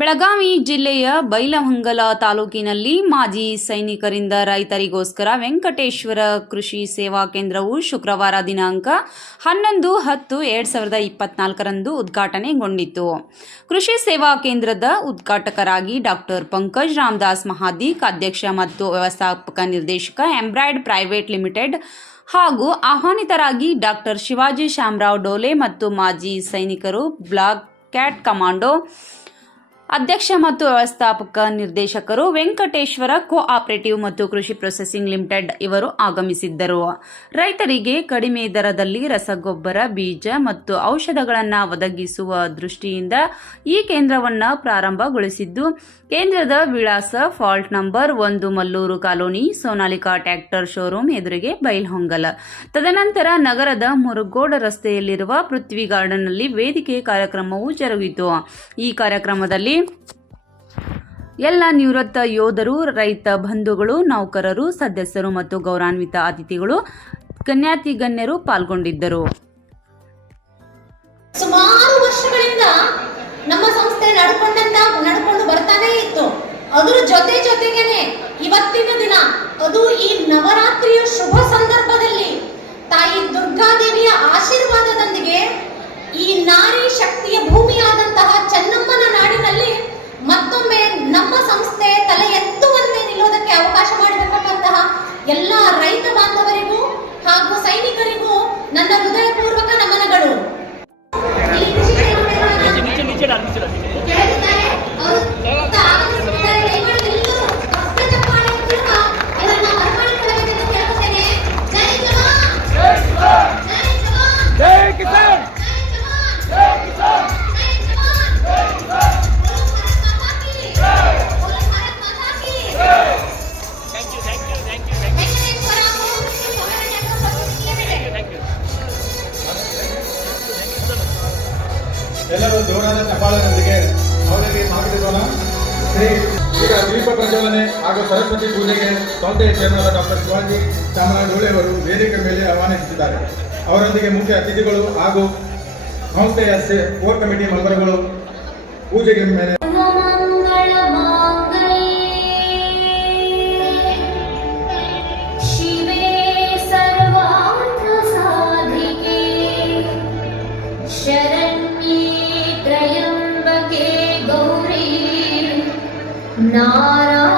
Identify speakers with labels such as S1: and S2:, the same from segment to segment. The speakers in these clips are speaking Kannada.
S1: ಬೆಳಗಾವಿ ಜಿಲ್ಲೆಯ ಬೈಲಹೊಂಗಲ ತಾಲೂಕಿನಲ್ಲಿ ಮಾಜಿ ಸೈನಿಕರಿಂದ ರೈತರಿಗೋಸ್ಕರ ವೆಂಕಟೇಶ್ವರ ಕೃಷಿ ಸೇವಾ ಕೇಂದ್ರವು ಶುಕ್ರವಾರ ದಿನಾಂಕ ಹನ್ನೊಂದು ಹತ್ತು ಎರಡ್ ಸಾವಿರದ ಇಪ್ಪತ್ನಾಲ್ಕರಂದು ಉದ್ಘಾಟನೆಗೊಂಡಿತು. ಕೃಷಿ ಸೇವಾ ಕೇಂದ್ರದ ಉದ್ಘಾಟಕರಾಗಿ ಡಾಕ್ಟರ್ ಪಂಕಜ್ ರಾಮದಾಸ್ ಮಹಾದಿಕ್, ಅಧ್ಯಕ್ಷ ಮತ್ತು ವ್ಯವಸ್ಥಾಪಕ ನಿರ್ದೇಶಕ ಎಂಬ್ರಾಯ್ಡ್ ಪ್ರೈವೇಟ್ ಲಿಮಿಟೆಡ್ ಹಾಗೂ ಆಹ್ವಾನಿತರಾಗಿ ಡಾಕ್ಟರ್ ಶಿವಾಜಿ ಶ್ಯಾಮರಾವ್ ಡೋಲೆ ಮತ್ತು ಮಾಜಿ ಸೈನಿಕರು ಬ್ಲಾಕ್ ಕ್ಯಾಟ್ ಕಮಾಂಡೋ ಅಧ್ಯಕ್ಷ ಮತ್ತು ವ್ಯವಸ್ಥಾಪಕ ನಿರ್ದೇಶಕರು ವೆಂಕಟೇಶ್ವರ ಕೋಆಪರೇಟಿವ್ ಮತ್ತು ಕೃಷಿ ಪ್ರೊಸೆಸಿಂಗ್ ಲಿಮಿಟೆಡ್ ಇವರು ಆಗಮಿಸಿದ್ದರು. ರೈತರಿಗೆ ಕಡಿಮೆ ದರದಲ್ಲಿ ರಸಗೊಬ್ಬರ, ಬೀಜ ಮತ್ತು ಔಷಧಗಳನ್ನು ಒದಗಿಸುವ ದೃಷ್ಟಿಯಿಂದ ಈ ಕೇಂದ್ರವನ್ನು ಪ್ರಾರಂಭಗೊಳಿಸಿದ್ದು, ಕೇಂದ್ರದ ವಿಳಾಸ ಫಾಲ್ಟ್ ನಂಬರ್ ಒಂದು Mallur colony, Sonalika tractor showroom ಎದುರಿಗೆ ಬೈಲ್ಹೊಂಗಲ ತದನಂತರ ನಗರದ ಮುರುಗೋಡ ರಸ್ತೆಯಲ್ಲಿರುವ ಪೃಥ್ವಿ ಗಾರ್ಡನ್ನಲ್ಲಿ ವೇದಿಕೆ ಕಾರ್ಯಕ್ರಮವು ಜರುಗಿತು. ಈ ಕಾರ್ಯಕ್ರಮದಲ್ಲಿ ಎಲ್ಲ ನಿವೃತ್ತ ಯೋಧರು, ರೈತ ಬಂಧುಗಳು, ನೌಕರರು, ಸದಸ್ಯರು ಮತ್ತು ಗೌರವಾನ್ವಿತ ಅತಿಥಿಗಳು ಕನ್ಯಾತಿ ಗಣ್ಯರು ಪಾಲ್ಗೊಂಡಿದ್ದರು.
S2: ಸುಮಾರು ವರ್ಷಗಳಿಂದ ನಮ್ಮ ಸಂಸ್ಥೆ ನಡ್ಕೊಂಡಂತ, ನಡ್ಕೊಂಡು ಬರ್ತಾನೆ ಇತ್ತು. ಅದರ ಜೊತೆ ಜೊತೆಗೇನೆ ಇವತ್ತಿನ ದಿನ, ಅದು ಈ ನವರಾತ್ರಿಯ ಶುಭ ಸಂದರ್ಭದಲ್ಲಿ ತಾಯಿ ದುರ್ಗಾದೇವಿಯ ಆಶೀರ್ವಾದದೊಂದಿಗೆ ಈ ನಾರಿ ಶಕ್ತಿಯ ಭೂಮಿಯಾದಂತಹ ಚೆನ್ನಮ್ಮನ ನಾಡಿನಲ್ಲಿ
S3: यू
S4: ಎಲ್ಲರೂ ಜೋರಾದ ಚಪ್ಪಾಳದೊಂದಿಗೆ ಅವರಿಗೆ ಸ್ವಾಗತಿಸೋಣ ಶ್ರೀ ಈಗ ದೀಪ ಪ್ರಜ್ವಲನೆ ಹಾಗೂ ಸರಸ್ವತಿ ಪೂಜೆಗೆ ಸಂಸ್ಥೆಯ ಚೇರ್ಮನ್ ಡಾಕ್ಟರ್ ಶಿವಾಜಿ ಚಾಮರಾಜ ಅವರು ವೇದಿಕೆ ಮೇಲೆ ಆಹ್ವಾನಿಸಿದ್ದಾರೆ ಅವರೊಂದಿಗೆ ಮುಖ್ಯ ಅತಿಥಿಗಳು ಹಾಗೂ ಸಂಸ್ಥೆಯ ಕೋರ್ ಕಮಿಟಿ ಮೆಂಬರ್ಗಳು ಪೂಜೆಗೆ ಮೇಲೆ
S2: Nara.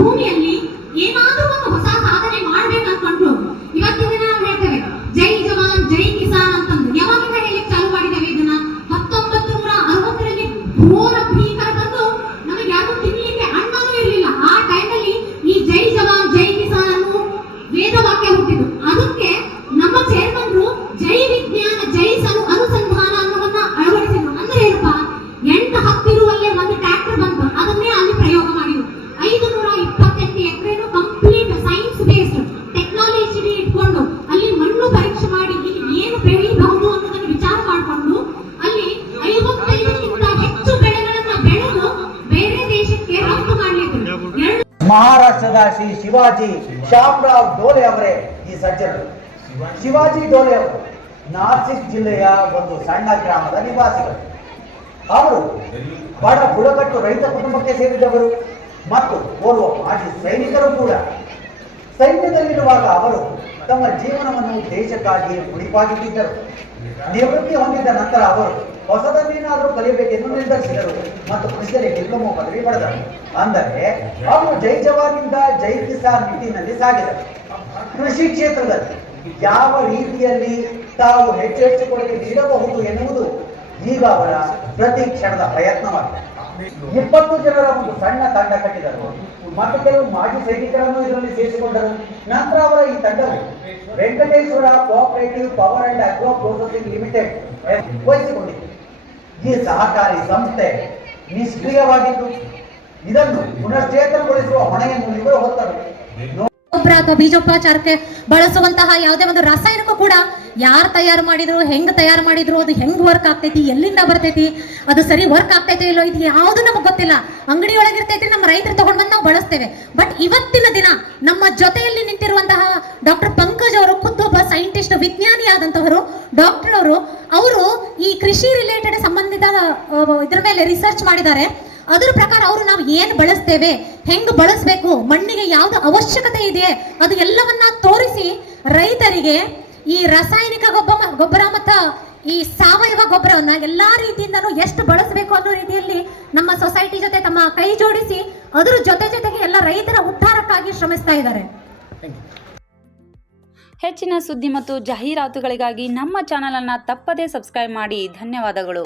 S2: భూమి
S5: ಮಹಾರಾಷ್ಟ್ರದ
S6: ಶ್ರೀ ಶಿವಾಜಿ ಶ್ಯಾಮರಾವ್ ಡೋಲೆ ಅವರೇ ಈ ಸಜ್ಜನರು. ಶಿವಾಜಿ ಡೋಲೆ ಅವರು ನಾಸಿಕ್ ಜಿಲ್ಲೆಯ ಒಂದು ಸಣ್ಣ ಗ್ರಾಮದ ನಿವಾಸಿಗಳು. ಅವರು ಬಡ ಬುಡಕಟ್ಟು ರೈತ ಕುಟುಂಬಕ್ಕೆ ಸೇರಿದವರು ಮತ್ತು ಓರ್ವ ಮಾಜಿ ಸೈನಿಕರು ಕೂಡ. ಸೈನ್ಯದಲ್ಲಿರುವಾಗ ಅವರು ತಮ್ಮ ಜೀವನವನ್ನು ದೇಶಕ್ಕಾಗಿ ಮುಡಿಪಾಗಿಟ್ಟಿದ್ದರು. ನಿವೃತ್ತಿ ಹೊಂದಿದ ನಂತರ ಅವರು ಹೊಸದನ್ನೇನಾದರೂ ಕಲಿಯಬೇಕೆಂದು ನಿರ್ಧರಿಸಿದರು. ಮತ್ತು ಕೃಷಿಯಲ್ಲಿ ಡಿಪ್ಲೊಮಾ ಪದವಿ ಪಡೆದರು ಅಂದರೆ, ಅವರು ಜೈ ಜವಾನಿಂದ ಜೈ ಕಿಸಾನ್ ನಿಟ್ಟಿನಲ್ಲಿ ಸಾಗಿದರು. ಕೃಷಿ ಕ್ಷೇತ್ರದಲ್ಲಿ ಯಾವ ರೀತಿಯಲ್ಲಿ ತಾವು ಹೆಚ್ಚು ಹೆಚ್ಚು ಕೊಡುಗೆ ನೀಡಬಹುದು ಎನ್ನುವುದು ಈಗ ಅವರ ಪ್ರತಿ ಕ್ಷಣದ ಪ್ರಯತ್ನವಾಗಿದೆ. ಇಪ್ಪತ್ತು ಜನರ ಒಂದು ಸಣ್ಣ ತಂಡ ಕಟ್ಟಿದರು ಮತ್ತು ಕೆಲವು ಮಾಜಿ ಸೈನಿಕರನ್ನು ಇದರಲ್ಲಿ ಸೇರಿಸಿಕೊಂಡರು. ನಂತರ ಅವರ ಈ ತಂಡವು Venkateshwara cooperative power and agro processing limited ವಹಿಸಿಕೊಂಡಿತು. ಈ ಸಹಕಾರಿ ಸಂಸ್ಥೆ ನಿಷ್ಕ್ರಿಯವಾಗಿದ್ದು, ಇದನ್ನು ಪುನಶ್ಚೇತನಗೊಳಿಸುವ ಹೊಣೆಯನ್ನು ಇವರು ಹೊತ್ತರು.
S2: ಗೊಬ್ಬರ ಅಥವಾ ಬೀಜೋಪಚಾರಕ್ಕೆ ಬಳಸುವಂತಹ ಯಾವುದೇ ಒಂದು ರಾಸಾಯನಿಕ ಕೂಡ ಯಾರು ತಯಾರು ಮಾಡಿದ್ರು, ಹೆಂಗ್ ತಯಾರು ಮಾಡಿದ್ರು, ಅದು ಹೆಂಗ್ ವರ್ಕ್ ಆಗ್ತೈತಿ, ಎಲ್ಲಿಂದ ಬರ್ತೈತಿ, ಅದು ಸರಿ ವರ್ಕ್ ಆಗ್ತೈತಿ ಇಲ್ಲೋ ಇದು ಯಾವುದು ನಮಗೆ ಗೊತ್ತಿಲ್ಲ. ಅಂಗಡಿ ಒಳಗಿರ್ತೈತಿ ನಮ್ಮ ರೈತರು ತಗೊಂಡು ಬಂದು ನಾವು ಬಳಸ್ತೇವೆ. ಬಟ್ ಇವತ್ತಿನ ದಿನ ನಮ್ಮ ಜೊತೆಯಲ್ಲಿ ನಿಂತಿರುವಂತಹ ಡಾಕ್ಟರ್ ಪಂಕಜ್ ಅವರು ಖುದ್ದು ಒಬ್ಬ ಸೈಂಟಿಸ್ಟ್ ವಿಜ್ಞಾನಿ ಆದಂತವರು ಡಾಕ್ಟರ್ ಅವರು ಅವರು ಈ ಕೃಷಿ ರಿಲೇಟೆಡ್ ಸಂಬಂಧಿತ ಇದ್ರ ಮೇಲೆ ರಿಸರ್ಚ್ ಮಾಡಿದ್ದಾರೆ. ಅದರ ಪ್ರಕಾರ ಅವರು ನಾವು ಏನು ಬಳಸ್ತೇವೆ, ಹೆಂಗ್ ಬಳಸಬೇಕು, ಮಣ್ಣಿಗೆ ಯಾವ್ದು ಅವಶ್ಯಕತೆ ಇದೆ, ಅದು ಎಲ್ಲವನ್ನ ತೋರಿಸಿ ರೈತರಿಗೆ ಈ ರಾಸಾಯನಿಕ ಗೊಬ್ಬರ ಗೊಬ್ಬರ ಮತ್ತು ಈ ಸಾವಯವ ಗೊಬ್ಬರವನ್ನು ಎಲ್ಲಾ ರೀತಿಯಿಂದನೂ ಎಷ್ಟು ಬಳಸಬೇಕು ಅನ್ನೋ ರೀತಿಯಲ್ಲಿ ನಮ್ಮ ಸೊಸೈಟಿ ಜೊತೆ ತಮ್ಮ ಕೈ ಜೋಡಿಸಿ ಅದರ ಜೊತೆ ಜೊತೆಗೆ ಎಲ್ಲ ರೈತರ ಉದ್ಧಾರಕ್ಕಾಗಿ ಶ್ರಮಿಸ್ತಾ ಇದ್ದಾರೆ.
S1: ಹೆಚ್ಚಿನ ಸುದ್ದಿ ಮತ್ತು ಜಾಹೀರಾತುಗಳಿಗಾಗಿ ನಮ್ಮ ಚಾನಲನ್ನು ತಪ್ಪದೇ ಸಬ್ಸ್ಕ್ರೈಬ್ ಮಾಡಿ. ಧನ್ಯವಾದಗಳು.